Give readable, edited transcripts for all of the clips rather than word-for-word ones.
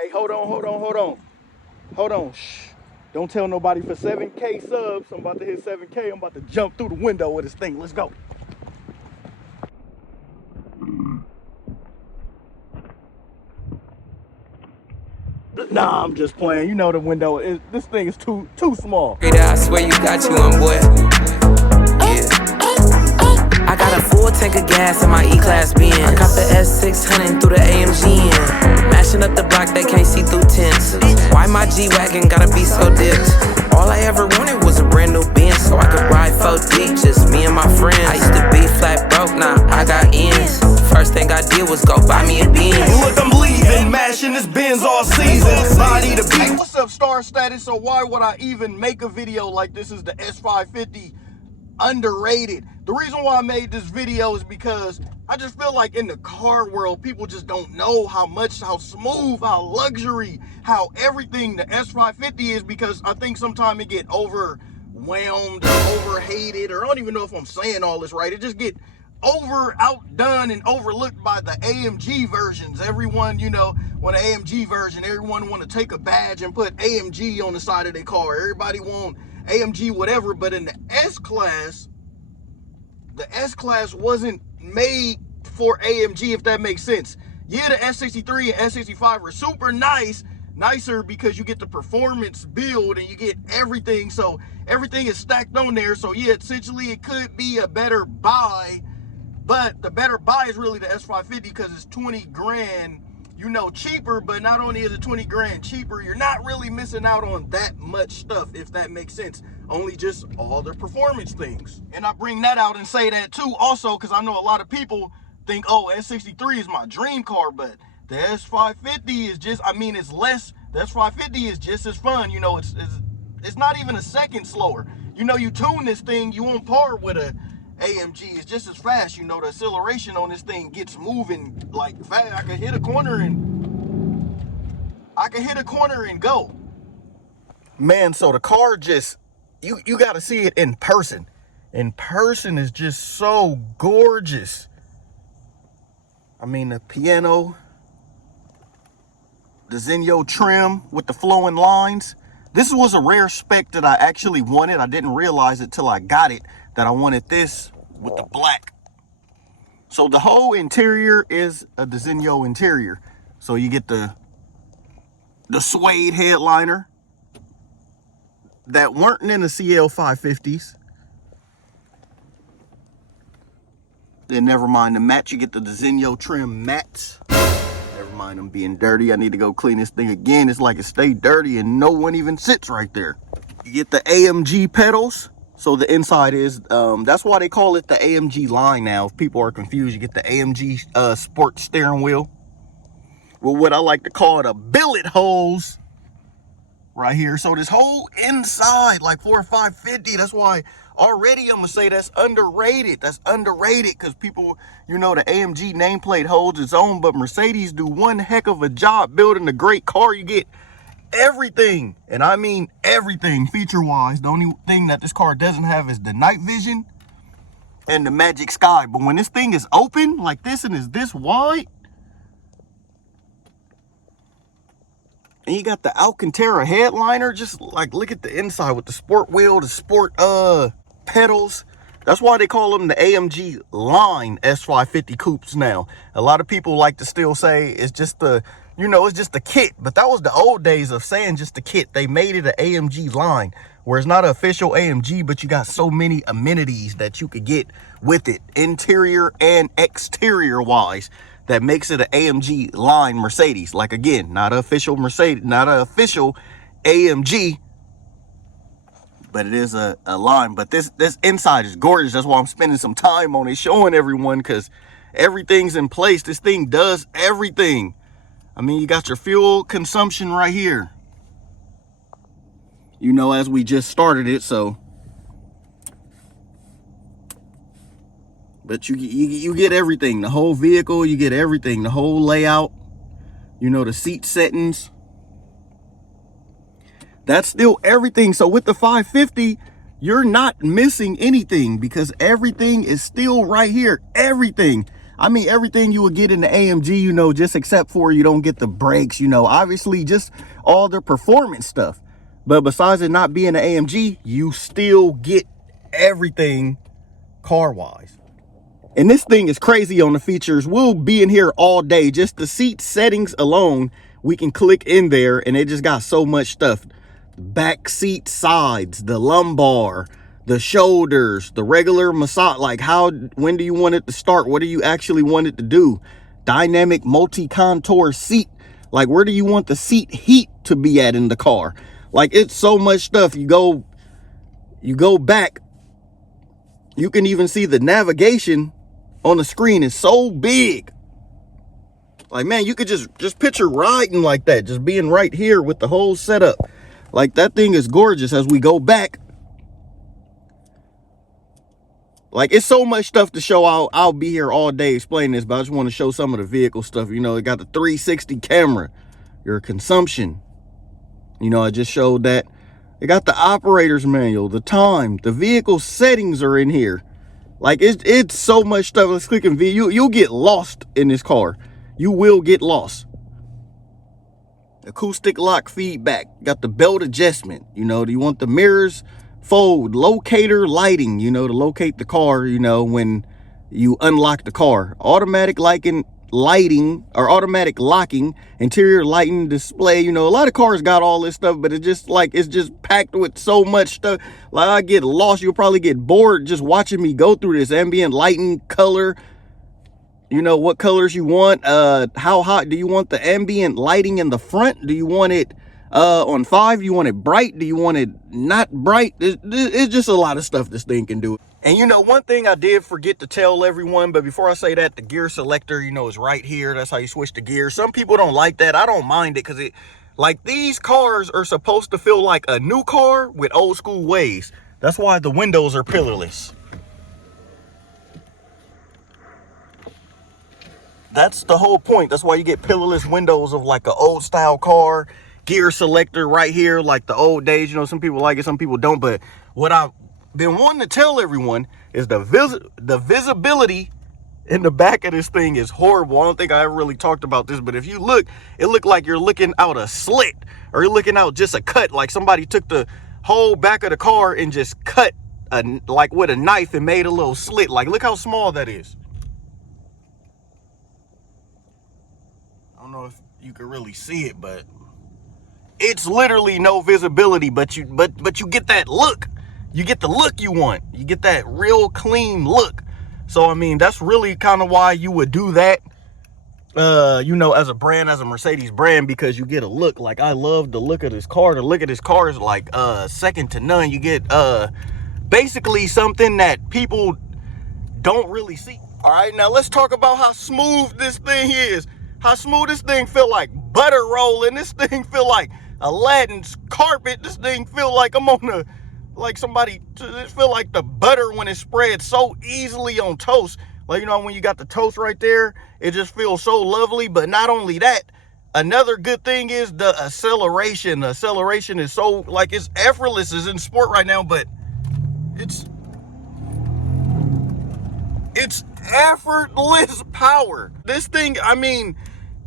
Hey, hold on. Shh. Don't tell nobody for 7K subs. I'm about to hit 7K. I'm about to jump through the window with this thing. Let's go. Nah, I'm just playing. You know the window is, this thing is too small. I swear you got you on, boy. Yeah. I got a full tank of gas in my E-Class Benz. I cop the S550 through the AMG in. Mashing up the block, they can't see through tents. Why my G-Wagon gotta be so dipped? All I ever wanted was a brand new Benz, so I could ride 4 deep, just me and my friends. I used to be flat broke, now I got ends. First thing I did was go buy me a Benz. Look, I'm leaving, mashing this Benz all season. Body to beat. Hey, what's up, Star Status? So why would I even make a video like this? Is the S550 underrated? The reason why I made this video is because I just feel like in the car world, people just don't know how smooth, how luxury, how everything the S550 is, because I think sometimes it get overwhelmed or overhated, or I don't even know if I'm saying all this right. It just get outdone and overlooked by the AMG versions. Everyone, you know, when an AMG version, everyone want to take a badge and put AMG on the side of their car. Everybody want AMG whatever, but in the S-Class, the S-Class wasn't made for AMG, if that makes sense. Yeah, the S63 and S65 are super nicer because you get the performance build and you get everything. So everything is stacked on there. So yeah, essentially it could be a better buy, but the better buy is really the S550 because it's 20 grand, you know, cheaper. But not only is it 20 grand cheaper, you're not really missing out on that much stuff, if that makes sense. Only just all the performance things. And I bring that out and say that too also because I know a lot of people think, oh, S63 is my dream car, but the S550 is just, I mean, it's less. The S550 is just as fun. You know, it's not even a second slower. You know, you tune this thing, you won't par with a AMG. It's just as fast. You know, the acceleration on this thing gets moving like fast. I can hit a corner and go. Man, so the car just, you got to see it in person. In person is just so gorgeous. I mean, the piano, the Zenyo trim with the flowing lines. This was a rare spec that I actually wanted. I didn't realize it till I got it that I wanted this with the black. So the whole interior is a Zenyo interior. So you get the suede headliner that weren't in the CL550s. Then never mind the matte, you get the Zenyo trim mattes. Never mind them being dirty. I need to go clean this thing again. It's like it stayed dirty and no one even sits right there. You get the AMG pedals. So the inside is, that's why they call it the AMG line now. If people are confused, you get the AMG sport steering wheel. With what I like to call the billet holes right here. So this whole inside, like for a 550, that's why already I'm gonna say that's underrated. That's underrated because people, you know, the AMG nameplate holds its own, but Mercedes do one heck of a job building a great car. You get everything, and I mean everything feature-wise. The only thing that this car doesn't have is the night vision and the magic sky. But when this thing is open like this and is this wide, and you got the Alcantara headliner, just like look at the inside with the sport wheel, the sport pedals. That's why they call them the AMG line S550 coupes now. A lot of people like to still say it's just the, you know, it's just the kit, but that was the old days of saying just the kit. They made it an AMG line where it's not an official AMG, but you got so many amenities that you could get with it, interior and exterior wise, that makes it an AMG line Mercedes. Like again, not an official Mercedes, not an official AMG, but it is a line. But this inside is gorgeous. That's why I'm spending some time on it, showing everyone, because everything's in place. This thing does everything. I mean, you got your fuel consumption right here, you know, as we just started it. So, but you get everything, the whole vehicle, you get everything, the whole layout, you know, the seat settings. That's still everything. So with the 550, you're not missing anything because everything is still right here. Everything. I mean, everything you would get in the AMG, you know, just except for you don't get the brakes, you know, obviously just all the performance stuff. But besides it not being an AMG, you still get everything car-wise. And this thing is crazy on the features. We'll be in here all day. Just the seat settings alone, we can click in there and it just got so much stuff. Back seat sides, the lumbar, the shoulders, the regular massage, like when do you want it to start? What do you actually want it to do? Dynamic multi-contour seat. Like, where do you want the seat heat to be at in the car? Like, it's so much stuff. You go back, you can even see the navigation on the screen is so big. Like, man, you could just picture riding like that, just being right here with the whole setup. Like, that thing is gorgeous. As we go back, like, it's so much stuff to show. I'll be here all day explaining this, but I just want to show some of the vehicle stuff. You know, it got the 360 camera, your consumption. You know, I just showed that. It got the operator's manual, the time, the vehicle settings are in here. Like, it's so much stuff. Let's click in V. You'll get lost in this car. You will get lost. Acoustic lock feedback. Got the belt adjustment. You know, do you want the mirrors fold? Locator lighting, you know, to locate the car, you know, when you unlock the car. Automatic lighting or automatic locking, interior lighting display. You know, a lot of cars got all this stuff, but it's just packed with so much stuff. Like, I get lost. You'll probably get bored just watching me go through this. Ambient lighting, color, you know, what colors you want. How hot do you want the ambient lighting in the front? Do you want it on 5? Do you want it bright? Do you want it not bright? It's just a lot of stuff this thing can do. And, you know, one thing I did forget to tell everyone, but before I say that, the gear selector, you know, is right here. That's how you switch the gear. Some people don't like that. I don't mind it because like, these cars are supposed to feel like a new car with old school ways. That's why the windows are pillarless. That's the whole point. That's why you get pillarless windows of like an old style car. Gear selector right here, like the old days. You know, some people like it, some people don't. But what I've been wanting to tell everyone is the visibility in the back of this thing is horrible. I don't think I ever really talked about this, but if you look, it looked like you're looking out a slit, or you're looking out just a cut, like somebody took the whole back of the car and just cut like with a knife and made a little slit. Like, look how small that is. I don't know if you can really see it, but it's literally no visibility, but you get that look. You get the look you want. You get that real clean look. So, I mean, that's really kind of why you would do that, you know, as a brand, as a Mercedes brand, because you get a look. Like, I love the look of this car. The look of this car is like second to none. You get basically something that people don't really see. All right, now let's talk about how smooth this thing is. How smooth this thing feel, like butter rolling. This thing feel like Aladdin's carpet. This thing feel like I'm on the, like somebody, it feel like the butter when it spreads so easily on toast. Like, you know, when you got the toast right there, it just feels so lovely. But not only that, another good thing is the acceleration. The acceleration is so, like, it's effortless. It's in sport right now, but it's effortless power. This thing, I mean,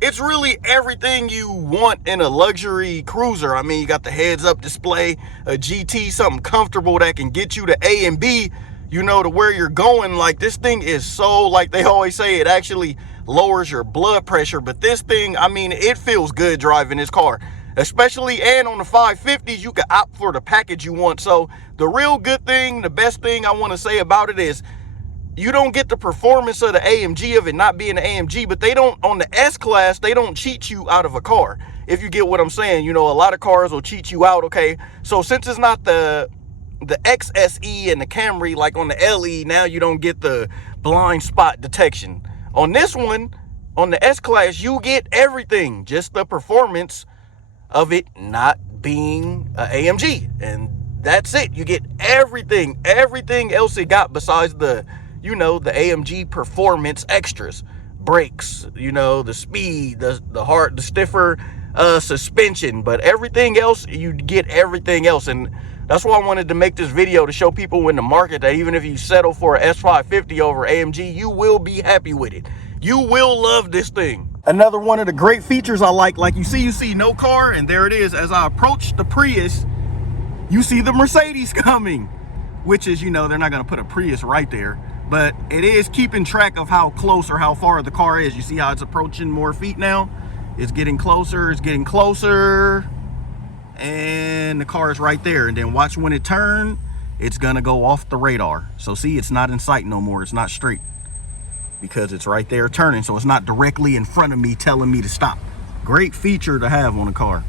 it's really everything you want in a luxury cruiser. I mean, you got the heads-up display, a GT, something comfortable that can get you to A and B, you know, to where you're going. Like, this thing is so, like they always say, it actually lowers your blood pressure. But this thing, I mean, it feels good driving this car. Especially, and on the 550s, you can opt for the package you want. So, the real good thing, the best thing I want to say about it is, you don't get the performance of the AMG of it not being an AMG, but they don't, on the S-Class, they don't cheat you out of a car. If you get what I'm saying, you know, a lot of cars will cheat you out, okay? So since it's not the XSE and the Camry, like on the LE, now you don't get the blind spot detection. On this one, on the S-Class, you get everything, just the performance of it not being an AMG. And that's it. You get everything else it got besides the, you know, the AMG performance extras, brakes, you know, the speed, the stiffer suspension, but everything else, you get everything else. And That's why I wanted to make this video, to show people in the market that even if you settle for a S550 over AMG, you will be happy with it. You will love this thing. Another one of the great features I like you see no car, and there it is. As I approach the Prius, you see the Mercedes coming, which is, you know, they're not going to put a Prius right there, but it is keeping track of how close or how far the car is. You see how it's approaching more feet now? It's getting closer, and the car is right there. And then watch when it turns, it's gonna go off the radar. So see, it's not in sight no more. It's not straight because it's right there turning. So it's not directly in front of me telling me to stop. Great feature to have on a car.